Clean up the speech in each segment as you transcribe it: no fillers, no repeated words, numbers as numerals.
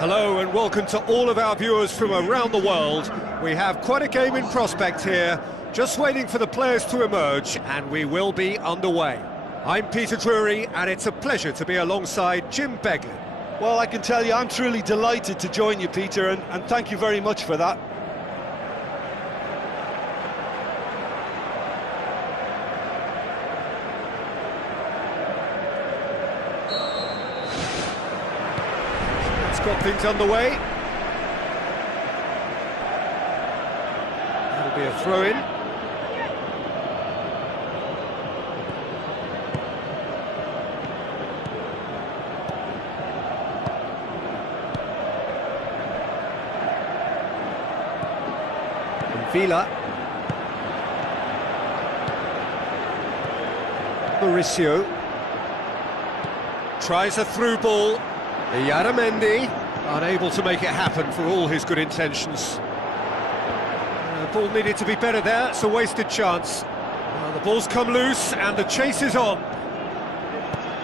Hello and welcome to all of our viewers from around the world. We have quite a game in prospect here, just waiting for the players to emerge, and we will be underway. I'm Peter Drury, and it's a pleasure to be alongside Jim Beglin. Well, I can tell you I'm truly delighted to join you, Peter, and thank you very much for that. Got things underway. That'll be a throw-in. Villa. Mauricio. Tries a through ball. Yaramendi, unable to make it happen for all his good intentions. Ball needed to be better there, it's a wasted chance. The ball's come loose and the chase is on.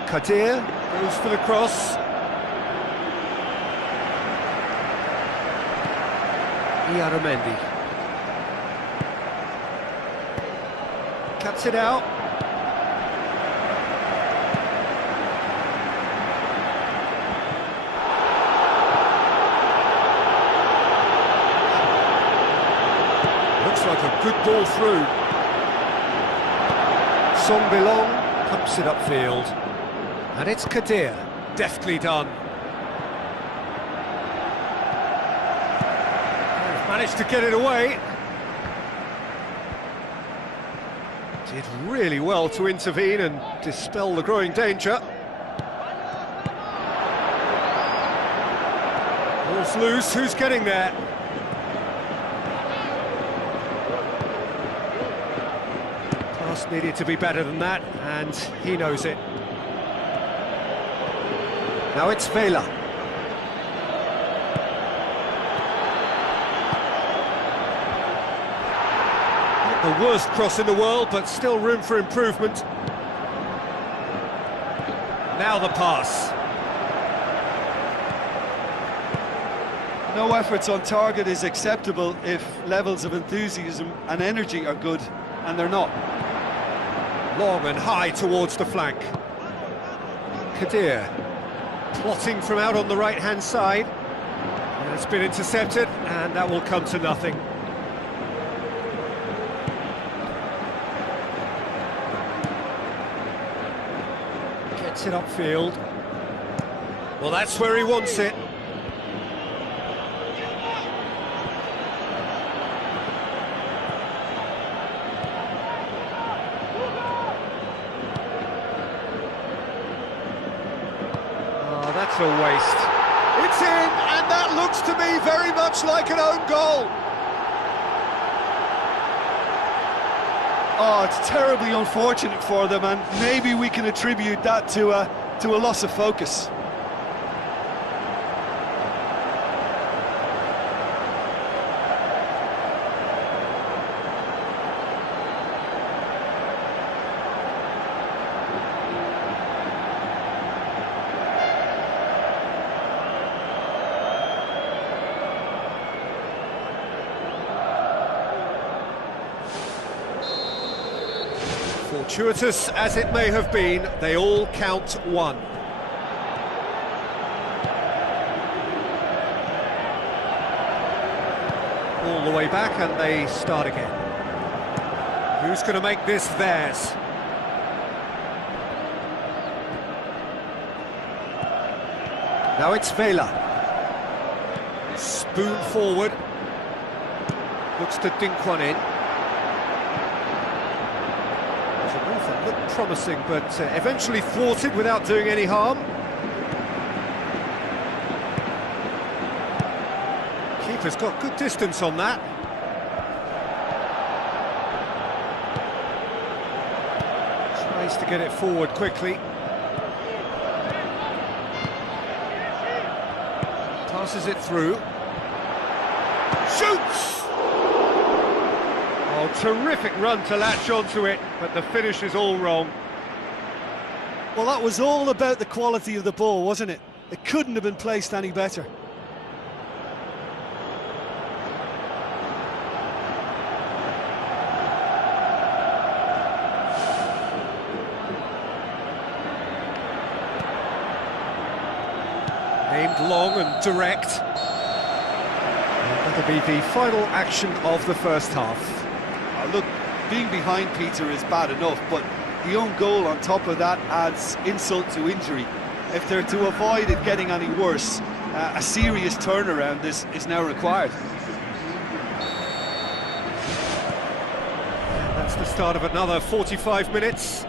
Kadir goes for the cross. Yaramendi. Cuts it out. Like a good ball through. Song Belong pumps it upfield. And it's Kadir. Deftly done. They've managed to get it away. Did really well to intervene and dispel the growing danger. Ball's loose, who's getting there? Needed to be better than that, and he knows it. Now it's Vela. Not the worst cross in the world, but still room for improvement. Now the pass. No efforts on target is acceptable if levels of enthusiasm and energy are good, and they're not. Long and high towards the flank. Kadir plotting from out on the right-hand side. And it's been intercepted, and that will come to nothing. Gets it upfield. Well, that's where he wants it. That's a waste. It's in, and that looks to me very much like an own goal. Oh, it's terribly unfortunate for them, and maybe we can attribute that to a loss of focus. Fortuitous as it may have been, they all count one. All the way back and they start again. Who's going to make this theirs? Now it's Vela. Spoon forward. Looks to dink one in. There's an awful look promising, but eventually thwarted without doing any harm. Keeper's got good distance on that. Tries to get it forward quickly. Passes it through. Shoots! Oh, terrific run to latch onto it, but the finish is all wrong. Well, that was all about the quality of the ball, wasn't it? It couldn't have been placed any better. Aimed long and direct. That'll be the final action of the first half. Look, being behind Peter is bad enough, but the own goal on top of that adds insult to injury. If they're to avoid it getting any worse, a serious turnaround is now required. That's the start of another 45 minutes.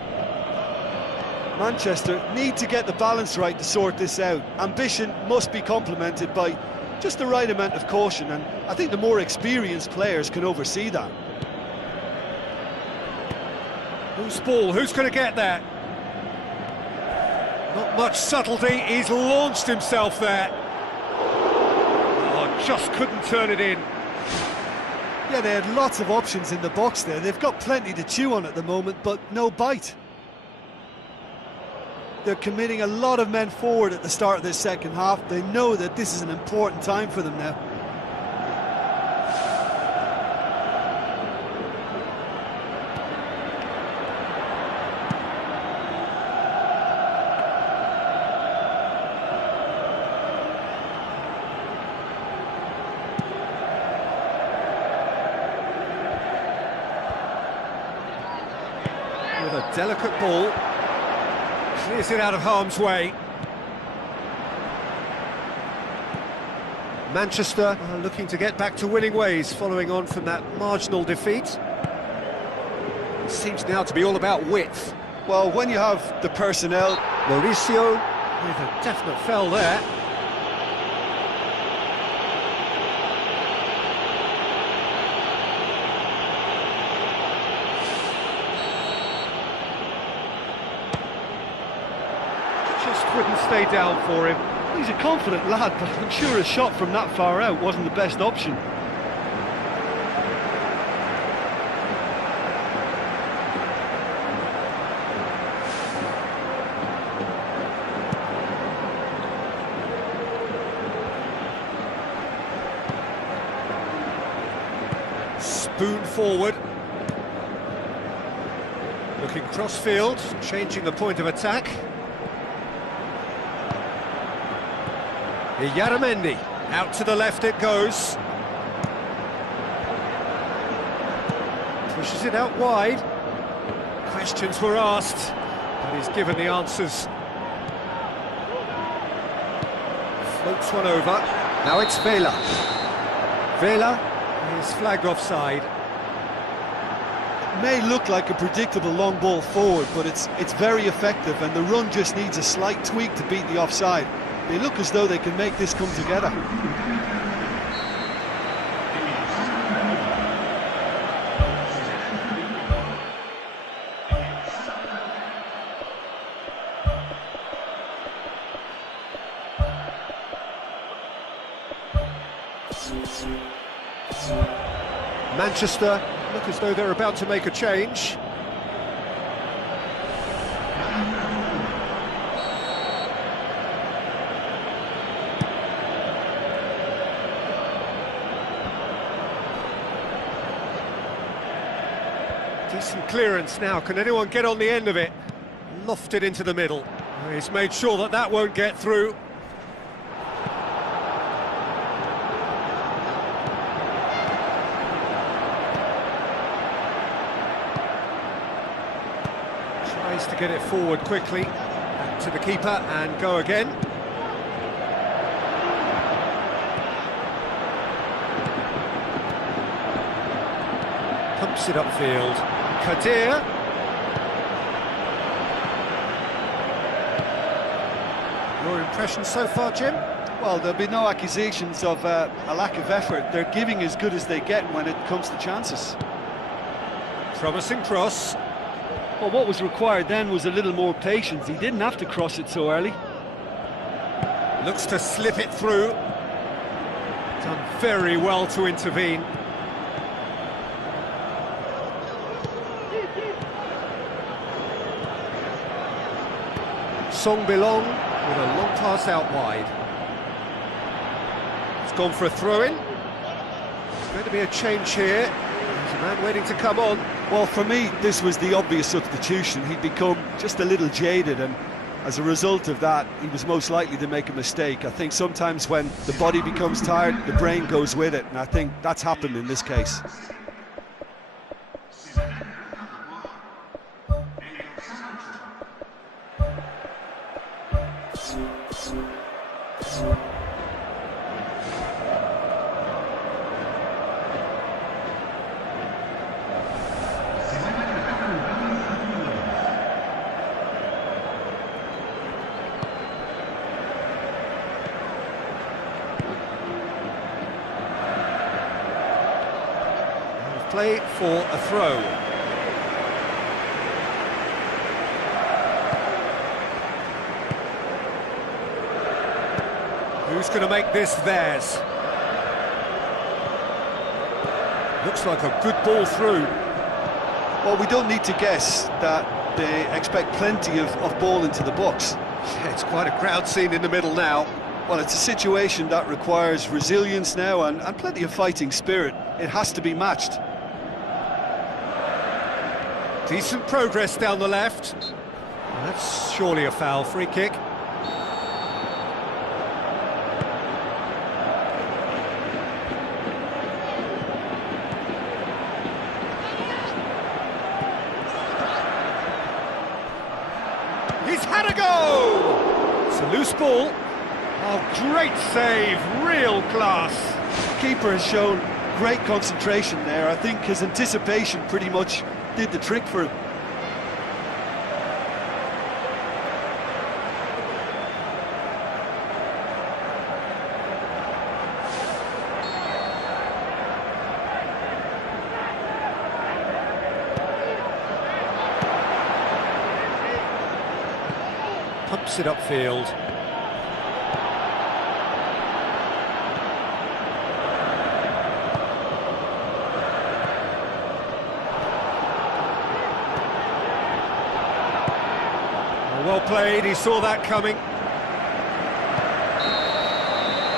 Manchester need to get the balance right to sort this out. Ambition must be complemented by just the right amount of caution, and I think the more experienced players can oversee that. Whose ball? Who's going to get that? Not much subtlety. He's launched himself there. Oh, just couldn't turn it in. Yeah, they had lots of options in the box there. They've got plenty to chew on at the moment, but no bite. They're committing a lot of men forward at the start of this second half. They know that this is an important time for them now. With a delicate ball. Clears it out of harm's way. Manchester are looking to get back to winning ways following on from that marginal defeat. It seems now to be all about width. Well, when you have the personnel... Mauricio with a definite foul there. Wouldn't stay down for him. He's a confident lad, but I'm sure a shot from that far out wasn't the best option. Spoon forward. Looking cross-field, changing the point of attack. Yaramendi, out to the left it goes. Pushes it out wide. Questions were asked, but he's given the answers. Floats one over. Now it's Vela. Vela is flagged offside. It may look like a predictable long ball forward, but it's very effective, and the run just needs a slight tweak to beat the offside. They look as though they can make this come together. Manchester look as though they're about to make a change. Decent clearance now. Can anyone get on the end of it? Lofted into the middle. He's made sure that that won't get through. Tries to get it forward quickly. Back to the keeper and go again. Pumps it upfield. Kadir. Your impression so far, Jim? Well, there'll be no accusations of a lack of effort. They're giving as good as they get when it comes to chances. Promising cross. Well, what was required then was a little more patience. He didn't have to cross it so early. Looks to slip it through. Done very well to intervene. Song Belong with a long pass out wide. It's gone for a throw-in. There's going to be a change here. There's a man waiting to come on. Well, for me, this was the obvious substitution. He'd become just a little jaded, and as a result of that, he was most likely to make a mistake. I think sometimes when the body becomes tired, the brain goes with it, and I think that's happened in this case. Play for a throw. Who's going to make this theirs? Looks like a good ball through. Well, we don't need to guess that they expect plenty of ball into the box. Yeah, it's quite a crowd scene in the middle now. Well, it's a situation that requires resilience now and plenty of fighting spirit. It has to be matched. Decent progress down the left. That's surely a foul. Free kick. He's had a go! It's a loose ball. Oh, great save, real class. The keeper has shown great concentration there. I think his anticipation pretty much did the trick for him. Pumps it upfield. Well played, he saw that coming.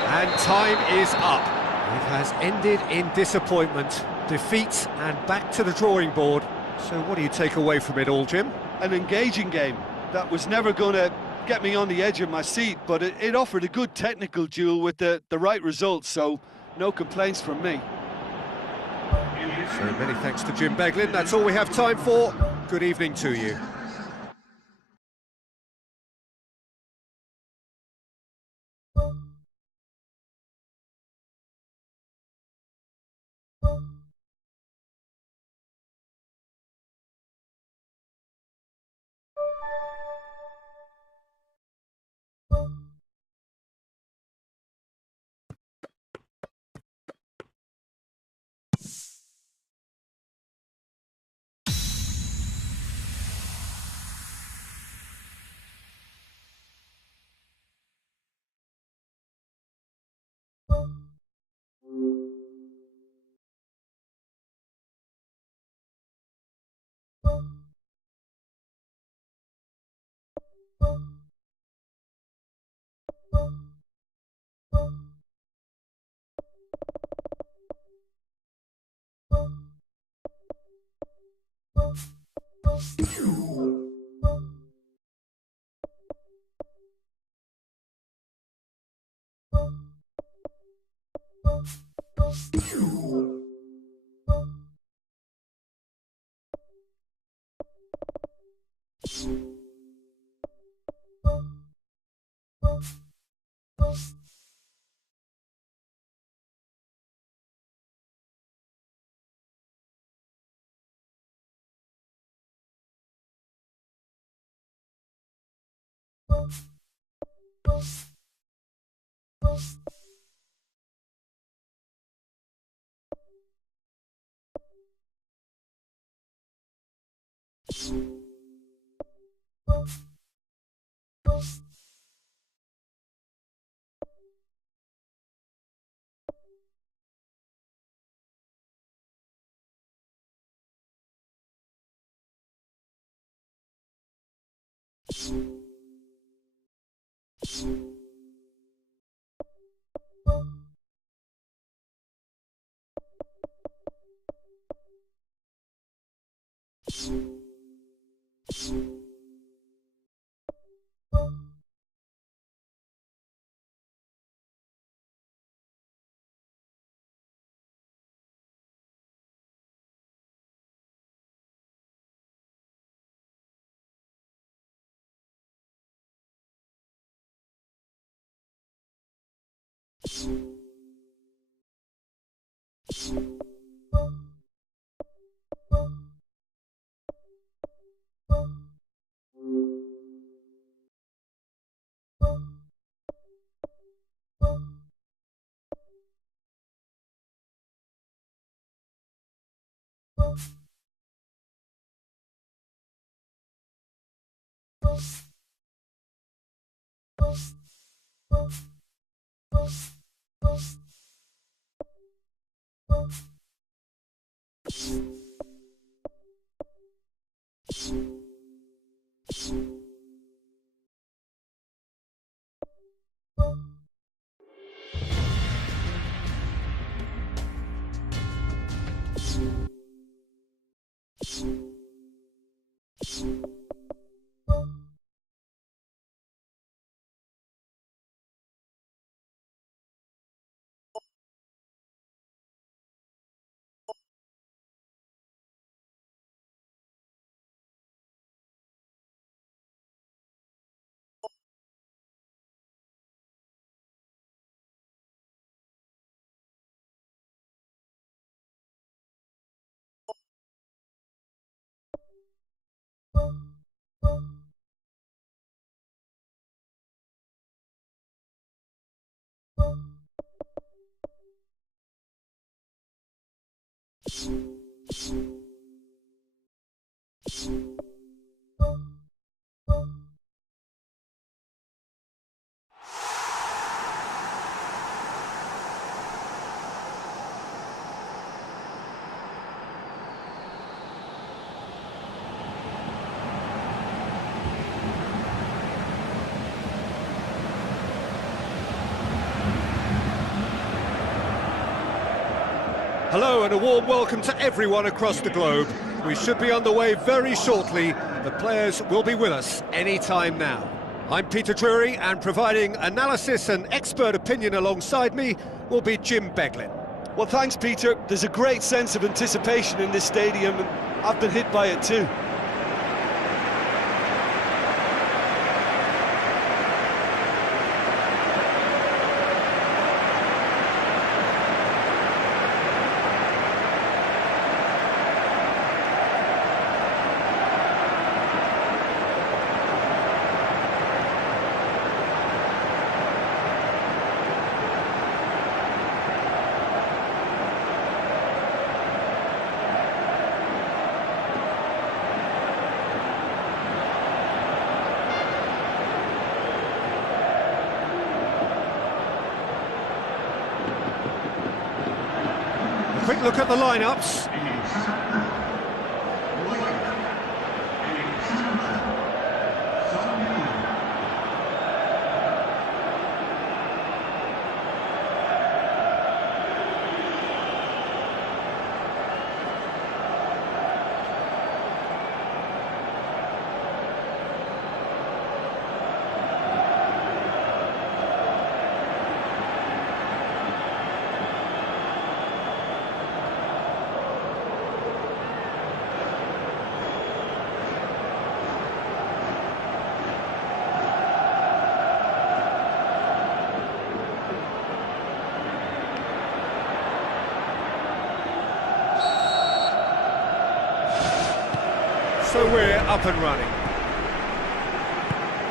And time is up. It has ended in disappointment, defeat, and back to the drawing board. So what do you take away from it all, Jim? An engaging game that was never going to get me on the edge of my seat, but it offered a good technical duel with the right results, so no complaints from me. So many thanks to Jim Beglin. That's all we have time for. Good evening to you. Hello and a warm welcome to everyone across the globe. We should be on the way very shortly. The players will be with us any time now. I'm Peter Drury, and providing analysis and expert opinion alongside me will be Jim Beglin. Well, thanks, Peter. There's a great sense of anticipation in this stadium, and I've been hit by it too. Quick look at the lineups. So we're up and running.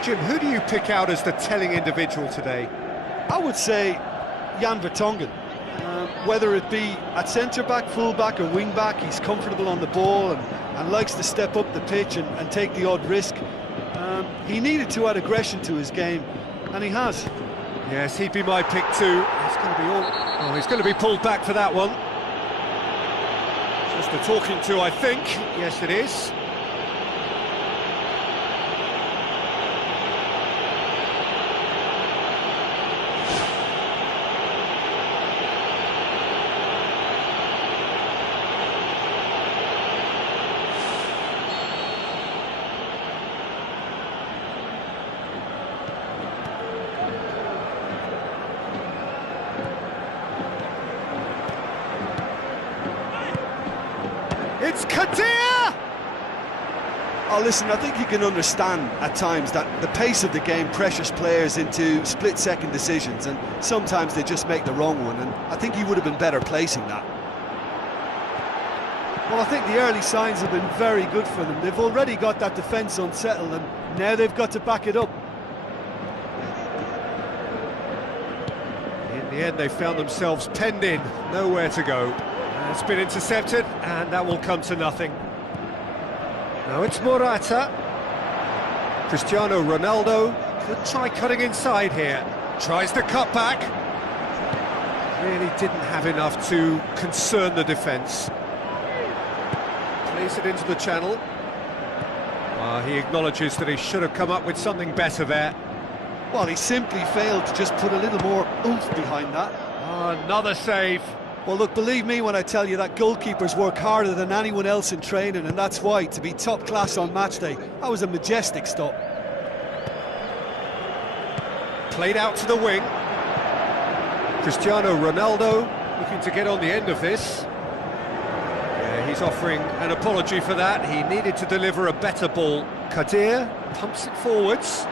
Jim, who do you pick out as the telling individual today? I would say Jan Vertonghen. Whether it be at centre-back, full-back or wing-back, he's comfortable on the ball and likes to step up the pitch and take the odd risk. He needed to add aggression to his game, and he has. Yes, he'd be my pick too. He's going to be pulled back for that one. Just a talking to, I think. Yes, it is. It's Kadir! Oh, listen, I think you can understand at times that the pace of the game pressures players into split-second decisions, and sometimes they just make the wrong one, and I think he would have been better placing that. Well, I think the early signs have been very good for them. They've already got that defence unsettled, and now they've got to back it up. In the end, they found themselves penned in, nowhere to go. It's been intercepted, and that will come to nothing. Now it's Morata. Cristiano Ronaldo could try cutting inside here. Tries the cut back. Really didn't have enough to concern the defence. Plays it into the channel. He acknowledges that he should have come up with something better there. Well, he simply failed to just put a little more oomph behind that. Another save. Well, look, believe me when I tell you that goalkeepers work harder than anyone else in training, and that's why, to be top class on match day, that was a majestic stop. Played out to the wing. Cristiano Ronaldo looking to get on the end of this. Yeah, he's offering an apology for that. He needed to deliver a better ball. Kadir pumps it forwards.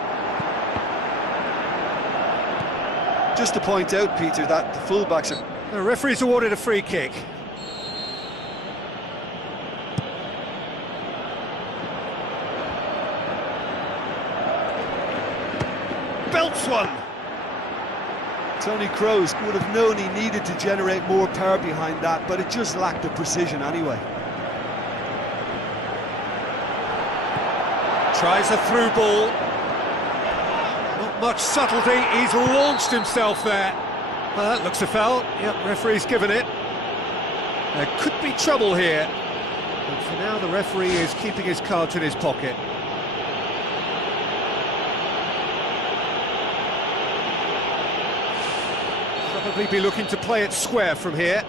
Just to point out, Peter, that the fullbacks are... The referee's awarded a free kick. Belts one. Tony Kroos would have known he needed to generate more power behind that, but it just lacked the precision anyway. Tries a through ball. Not much subtlety, he's launched himself there. Well, that looks a foul. Yep, referee's given it. There could be trouble here. But for now, the referee is keeping his cards in his pocket. Probably be looking to play it square from here.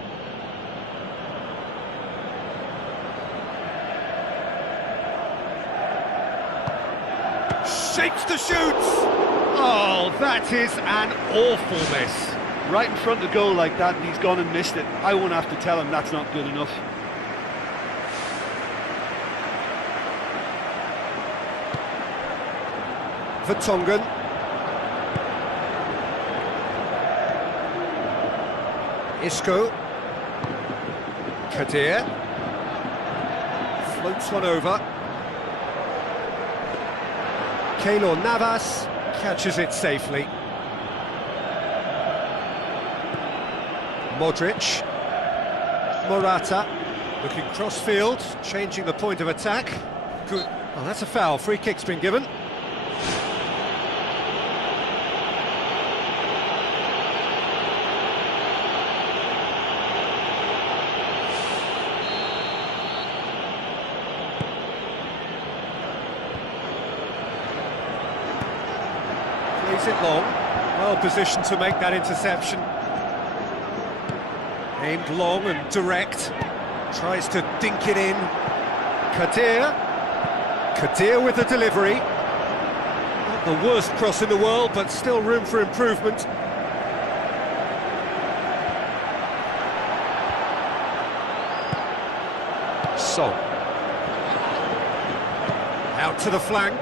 Shakes to shoot! Oh, that is an awful miss. Right in front of goal like that, and he's gone and missed it. I won't have to tell him that's not good enough. Vertonghen. Isco. Kadir. Floats one over. Keylor Navas catches it safely. Modric. Morata looking cross-field, changing the point of attack. Good. Oh, that's a foul. Free kick's been given. Plays it long. Well positioned to make that interception. Aimed long and direct, tries to dink it in. Kadir with the delivery. Not the worst cross in the world, but still room for improvement. Song. Out to the flank.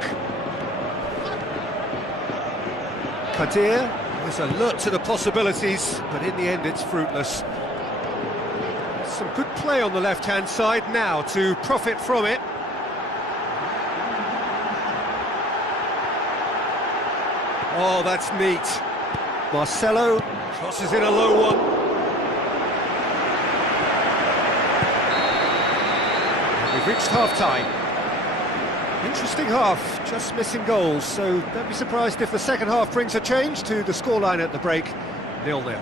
Kadir is alert to the possibilities, but in the end it's fruitless. Some good play on the left-hand side now to profit from it. Oh, that's neat. Marcelo crosses in a low one. We've reached half-time. Interesting half, just missing goals, so don't be surprised if the second half brings a change to the scoreline at the break, 0-0.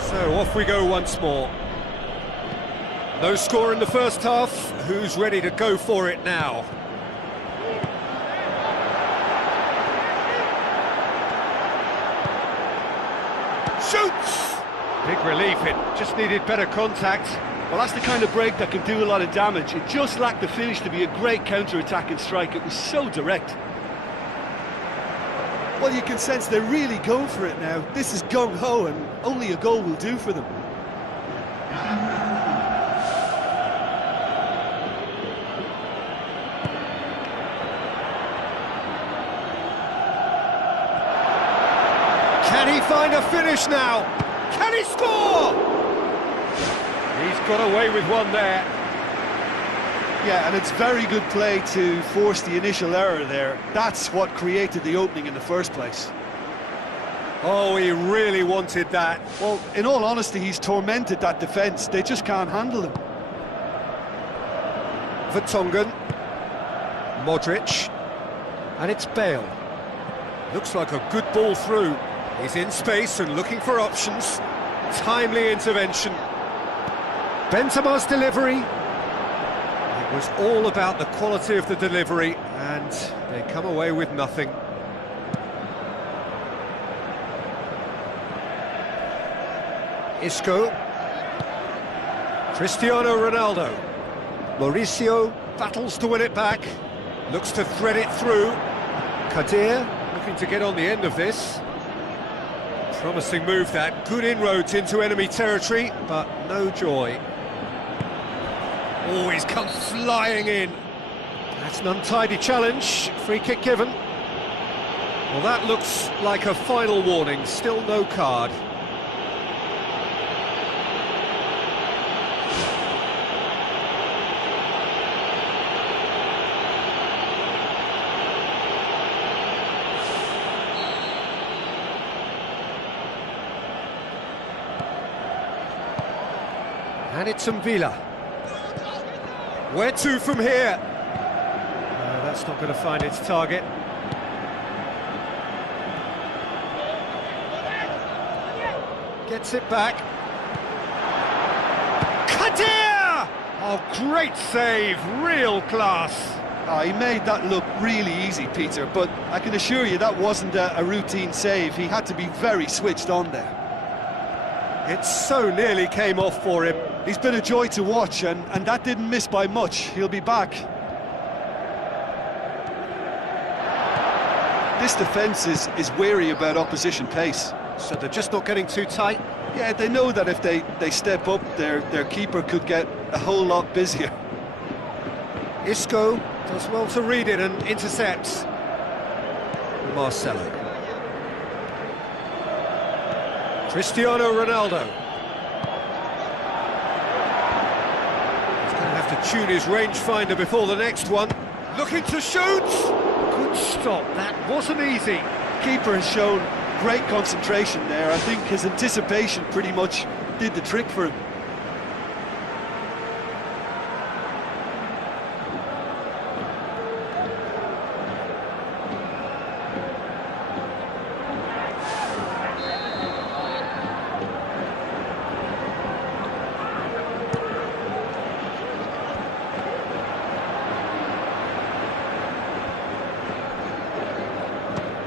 So off we go once more. No score in the first half, who's ready to go for it now? Shoots! Big relief, it just needed better contact. Well, that's the kind of break that can do a lot of damage. It just lacked the finish to be a great counter-attacking strike. It was so direct. Well, you can sense they're really going for it now. This is gung-ho, and only a goal will do for them. Can he find a finish now? Can he score? He's got away with one there. Yeah, and it's very good play to force the initial error there. That's what created the opening in the first place. Oh, he really wanted that. Well, in all honesty, he's tormented that defence. They just can't handle him. Vertonghen. Modric. And it's Bale. Looks like a good ball through. He's in space and looking for options. Timely intervention. Benzema's delivery. It was all about the quality of the delivery, and they come away with nothing. Isco. Cristiano Ronaldo. Mauricio battles to win it back. Looks to thread it through. Kadir looking to get on the end of this. Promising move that, good inroads into enemy territory, but no joy. Oh, he's come flying in. That's an untidy challenge, free kick given. Well, that looks like a final warning, still no card. And it's Villa. Where to from here? No, that's not going to find its target. Gets it back. Kadir! Oh, great save, real class. Oh, he made that look really easy, Peter, but I can assure you that wasn't a routine save. He had to be very switched on there. It so nearly came off for him. He's been a joy to watch, and that didn't miss by much. He'll be back. This defence is wary about opposition pace. So they're just not getting too tight? Yeah, they know that if they step up, their keeper could get a whole lot busier. Isco does well to read it and intercepts. Marcelo. Cristiano Ronaldo. He's going to have to tune his rangefinder before the next one. Looking to shoot! Good stop, that wasn't easy. Keeper has shown great concentration there. I think his anticipation pretty much did the trick for him.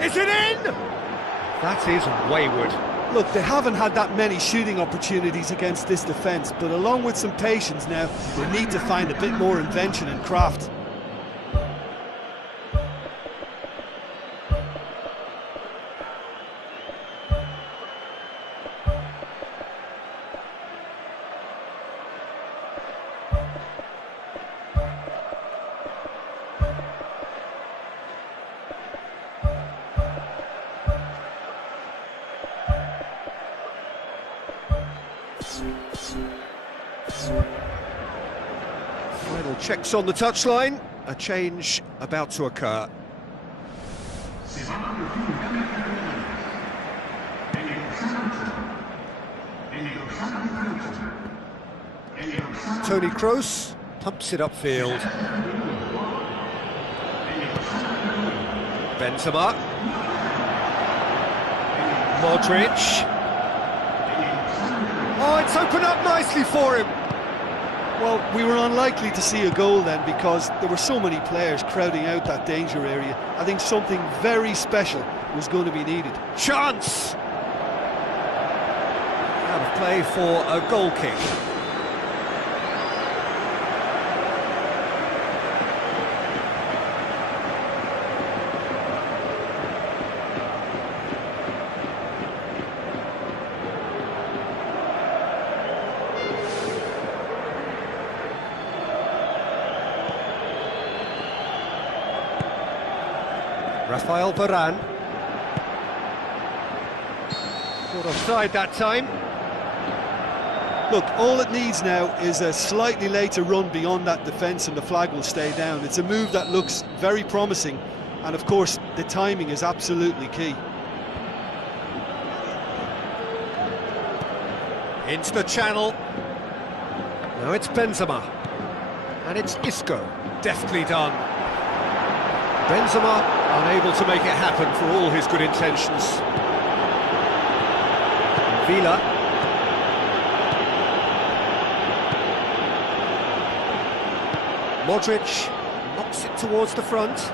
Is it in? That is wayward. Look, they haven't had that many shooting opportunities against this defence, but along with some patience now, they need to find a bit more invention and craft. Checks on the touchline, a change about to occur. Toni Kroos pumps it upfield. Benzema. Modric. Oh, it's opened up nicely for him. Well, we were unlikely to see a goal then because there were so many players crowding out that danger area. I think something very special was going to be needed. Chance! Out of play for a goal kick. Rafael Varane. Caught offside that time. Look, all it needs now is a slightly later run beyond that defence and the flag will stay down. It's a move that looks very promising, and of course the timing is absolutely key. Into the channel. Now it's Benzema. And it's Isco. Deftly done. Benzema unable to make it happen for all his good intentions. Villa. Modric knocks it towards the front.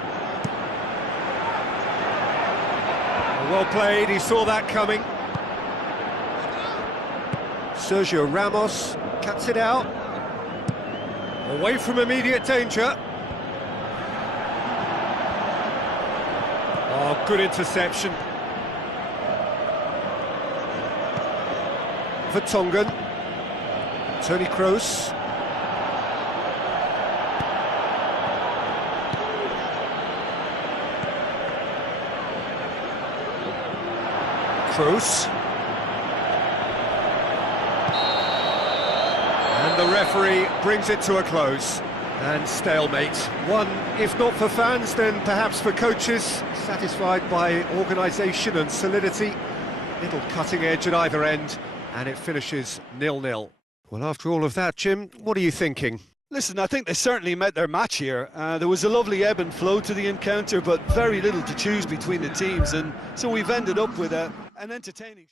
Well played, he saw that coming. Sergio Ramos cuts it out. Away from immediate danger. Oh, good interception. Vertonghen. Toni Kroos. Kroos. And the referee brings it to a close. And stalemate. One, if not for fans, then perhaps for coaches, satisfied by organisation and solidity. Little cutting edge at either end, and it finishes 0-0. Well, after all of that, Jim, what are you thinking? Listen, I think they certainly met their match here. There was a lovely ebb and flow to the encounter, but very little to choose between the teams, and so we've ended up with an entertaining...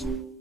Sports.